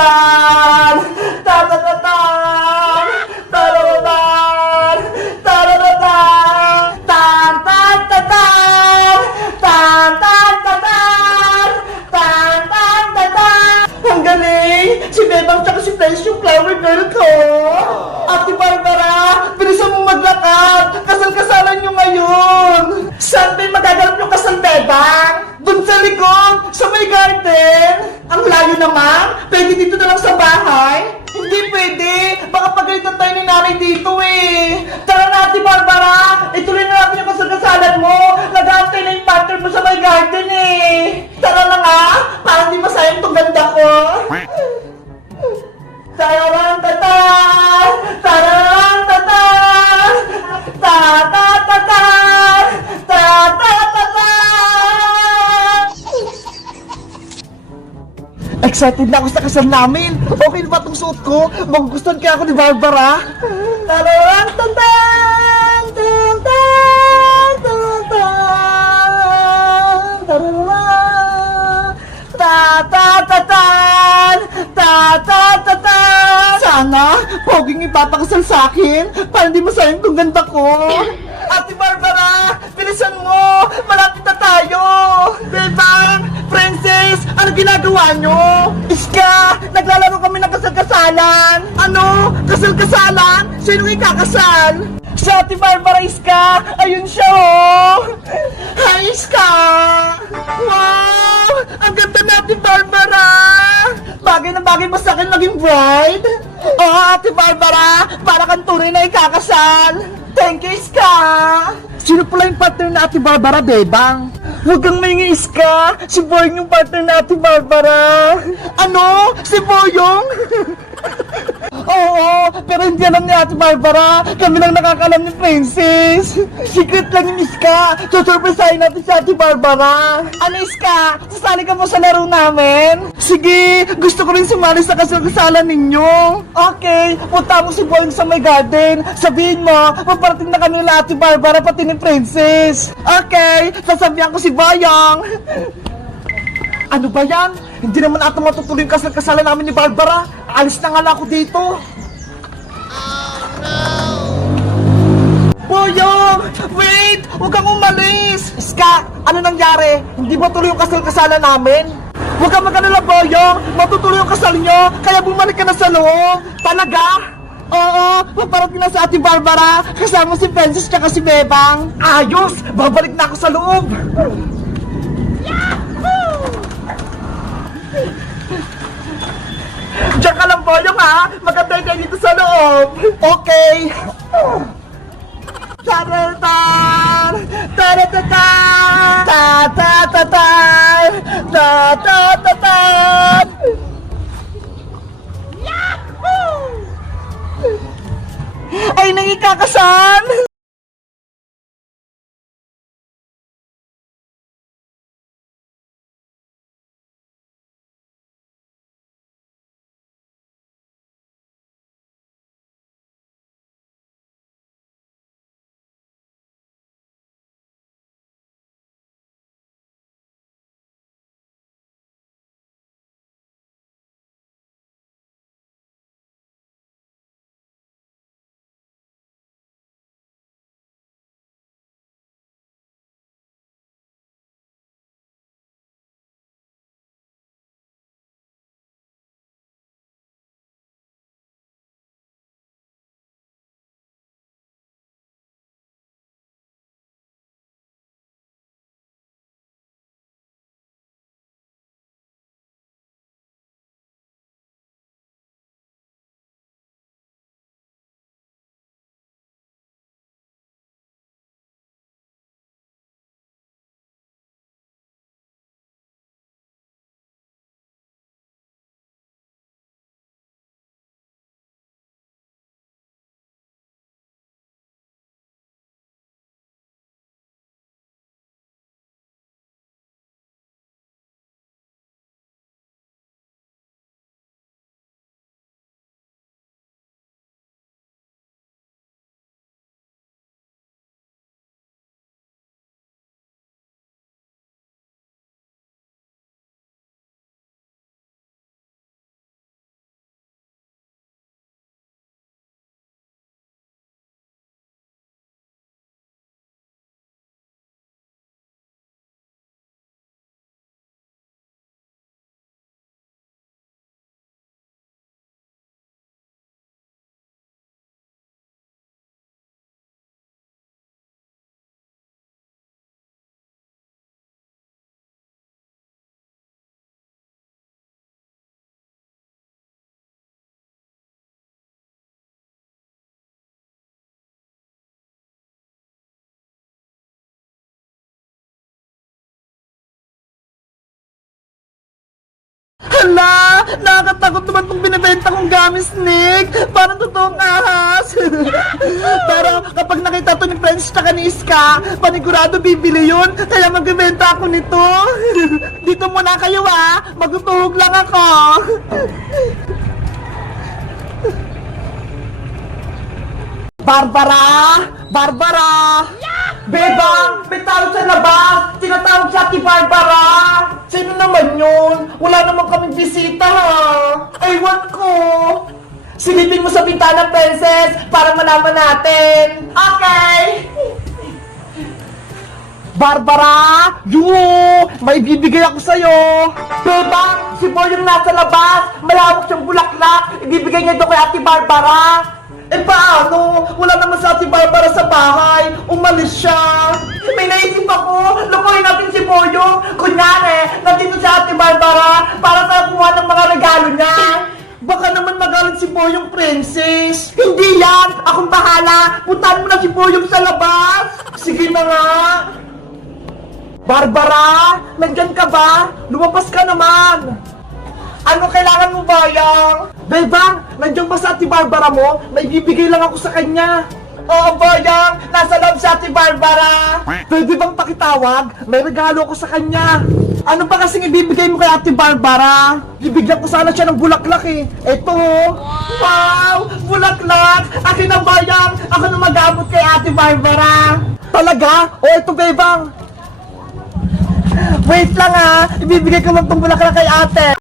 Tararatan! Tararatan! Tararatan! Tararatan! Tan tan tan tan! Tan tan tan tan! Tan tan tan tan! Ang galing! Si Bebang tsaka si French yung flower girl ko! Ate Barbara, bilisan mo maglakad! Kasal-kasalan nyo ngayon! Saan ba yung magaganap yung kasal, Bebang? Doon sa likod, sa may garden. Ang layo naman. Pwede dito na lang sa bahay. Hindi pwede. Baka pagalitan tayo ni nanay dito eh. Tara na, Ate Barbara. Ituloy na natin yung kasal-kasalan mo. Nag-aantay na yung partner mo sa may garden eh. Tara na nga. Parang di masayang itong ganda ko. Tararang tatan! Tararang tatan! Tatatatan! Tatatatan! Excited na ako sa kasal namin! Okay na ba itong suot ko? Magugustuhan kaya ako ni Barbara? Tararang tatan! Tatan! Tatan! Tararang! Tatatatan! Tatatatan! Sana, poging ipapakasal sa akin para di masayang itong ganda ko. Ate Barbara, bilisan mo! Malapit na tayo! Bebang! Princess! Ano ginagawa nyo? Iska! Naglalaro kami ng kasal-kasalan! Ano? Kasal-kasalan? Sino ikakasal? Si Ate Barbara, Iska! Ayun siya, oh! Hi, Iska! Wow! Ang ganda na, Ate Barbara! Bagay na bagay ba sa akin maging bride? Oo, Ate Barbara! Para kang tunay na ikakasal! Thank you, Iska! Sino pala yung partner na Ate Barbara, Bebang? Huwag kang maingay, Iska! Si Boyong yung partner na Ate Barbara! Ano? Si Boyong? Oo, pero hindi alam ni Ate Barbara. Kami lang nakakalam ni Princess. Secret lang yung Iska. Susurpresahin natin si Ate Barbara. Ano, Iska? Sasali ka mo sa laro namin? Sige, gusto ko rin sumali sa kasal-kasalan ninyo. Okay, punta mo si Boyong sa may garden. Sabihin mo, paparating na kami nila Ate Barbara pati ni Princess. Okay, sasabihan ko si Boyong. Ano ba yan? Hindi naman ata matutuloy yung kasal-kasalan namin ni Barbara. Alis na nga lang ako dito. Oh, no! Boyong! Wait! Huwag kang umalis! Iska, ano nangyari? Hindi ba tuloy yung kasal-kasalan namin? Huwag kang mag-alala, Boyong! Matutuloy yung kasal nyo, kaya bumalik ka na sa loob! Talaga? Oo, paparating na sa Ate Barbara, kasama si Princess tsaka si Bebang. Ayos! Babalik na ako sa loob! Diyan ka lang, Boyong, ha? Magantay kayo dito sa loob. Okay. Taratan! Taratatan! Tatatatan! Tatatatan! Yahoo! Ay, nangikakasal! Hala! Nakakatakot naman itong binibenta kong gamis, Nick! Parang totoong ahas! Pero kapag nakita to ni Friends tsaka ni Iska, panigurado bibili yun, kaya magbibenta ako nito! Dito muna kayo magtutuhog lang ako! Barbara! Barbara! Bebang! May tao sa labas! Tinatawag si Ate Barbara! Sino naman yun? Wala naman kaming bisita Ewan ko! Silipin mo sa bintana, Princess, para malaman natin! Okay! Barbara! May bibigay ako sa'yo! Bebang! Si Boy yung nasa labas! Malawak siyang bulaklak! Ibibigay niya doon kay Ate Barbara! Paano? Wala naman sa Ate Barbara sa bahay. Umalis siya. May naisip ako. Lukuhin natin si Boyong. Kunyari, nandito si Ate Barbara para sa kuha ng mga regalo niya. Baka naman magalit si Boyong, Princess. Hindi yan. Akong bahala. Puntahan mo na si Boyong sa labas. Sige na nga. Barbara, nandyan ka ba? Lumabas ka naman. Ano kailangan mo, Bayang? Bebang, nandiyan ba sa Ate Barbara mo? May bibigay lang ako sa kanya. Oo, Bayang! Nasa loob sa Ate Barbara! Pwede bang pakitawag? May regalo ako sa kanya. Ano ba kasing ibibigay mo kay Ate Barbara? Bibigyan ko sana siya ng bulaklak Eto Wow! Bulaklak! Akin na, Bayang! Ako na mag-abot kay Ate Barbara! Talaga? O eto, Bebang! Wait lang Ibibigay ko lang tong bulaklak kay ate.